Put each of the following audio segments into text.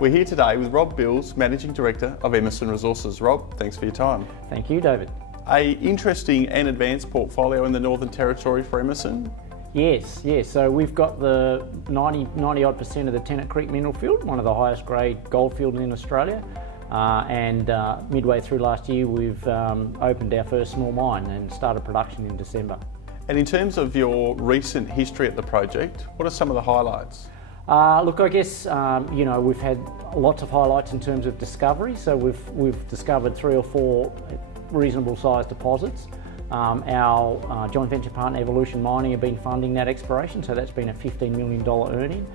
We're here today with Rob Bills, Managing Director of Emmerson Resources. Rob, thanks for your time. Thank you, David. A interesting and advanced portfolio in the Northern Territory for Emmerson. Yes. So we've got the 90 odd percent of the Tennant Creek mineral field, one of the highest grade gold fields in Australia. Midway through last year, we've opened our first small mine and started production in December. And in terms of your recent history at the project, what are some of the highlights? Look, I guess we've had lots of highlights in terms of discovery. So we've discovered 3 or 4 reasonable sized deposits. Our joint venture partner Evolution Mining have been funding that exploration, so that's been a $15 million earning.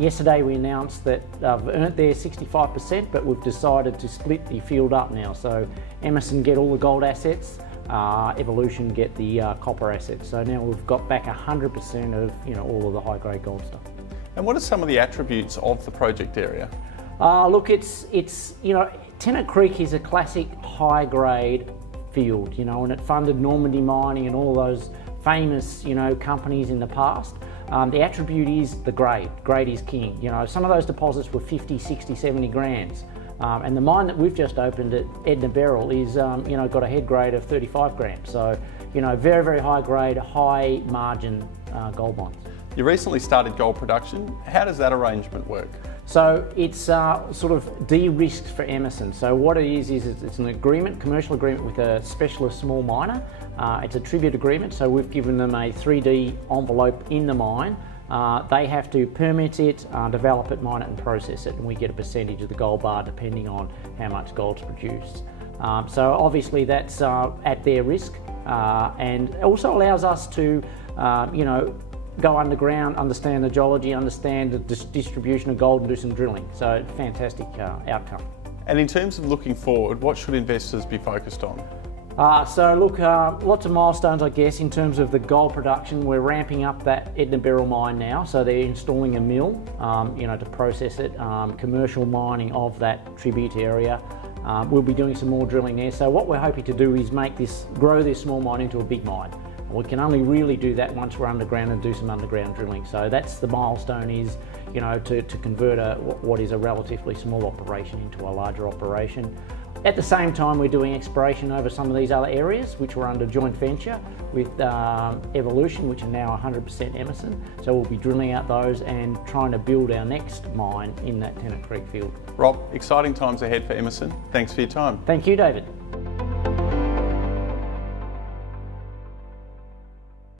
Yesterday we announced that they've earned their 65%, but we've decided to split the field up now. So Emmerson get all the gold assets, Evolution get the copper assets. So now we've got back 100% of all of the high grade gold stuff. And what are some of the attributes of the project area? Look, it's Tennant Creek is a classic high grade field, and it funded Normandy Mining and all those famous, companies in the past. The attribute is the grade. Grade is king. Some of those deposits were 50, 60, 70 grams. And the mine that we've just opened at Edna Beryl is, got a head grade of 35 grams. So, very, very high grade, high margin gold mines. You recently started gold production. How does that arrangement work? So it's sort of de-risked for Emmerson. So what it is it's an agreement, commercial agreement with a specialist small miner. It's a tribute agreement, so we've given them a 3D envelope in the mine. They have to permit it, develop it, mine it and process it, and we get a percentage of the gold bar depending on how much gold's produced. So obviously that's at their risk, and it also allows us to go underground, understand the geology, understand the distribution of gold and do some drilling. So fantastic outcome. And in terms of looking forward, what should investors be focused on? Lots of milestones, I guess, in terms of the gold production. We're ramping up that Edna Beryl mine now, so they're installing a mill, to process it, commercial mining of that tribute area. We'll be doing some more drilling there. So what we're hoping to do is grow this small mine into a big mine. We can only really do that once we're underground and do some underground drilling. So that's the milestone is, to convert what is a relatively small operation into a larger operation. At the same time, we're doing exploration over some of these other areas, which were under joint venture with Evolution, which are now 100% Emmerson. So we'll be drilling out those and trying to build our next mine in that Tennant Creek field. Rob, exciting times ahead for Emmerson. Thanks for your time. Thank you, David.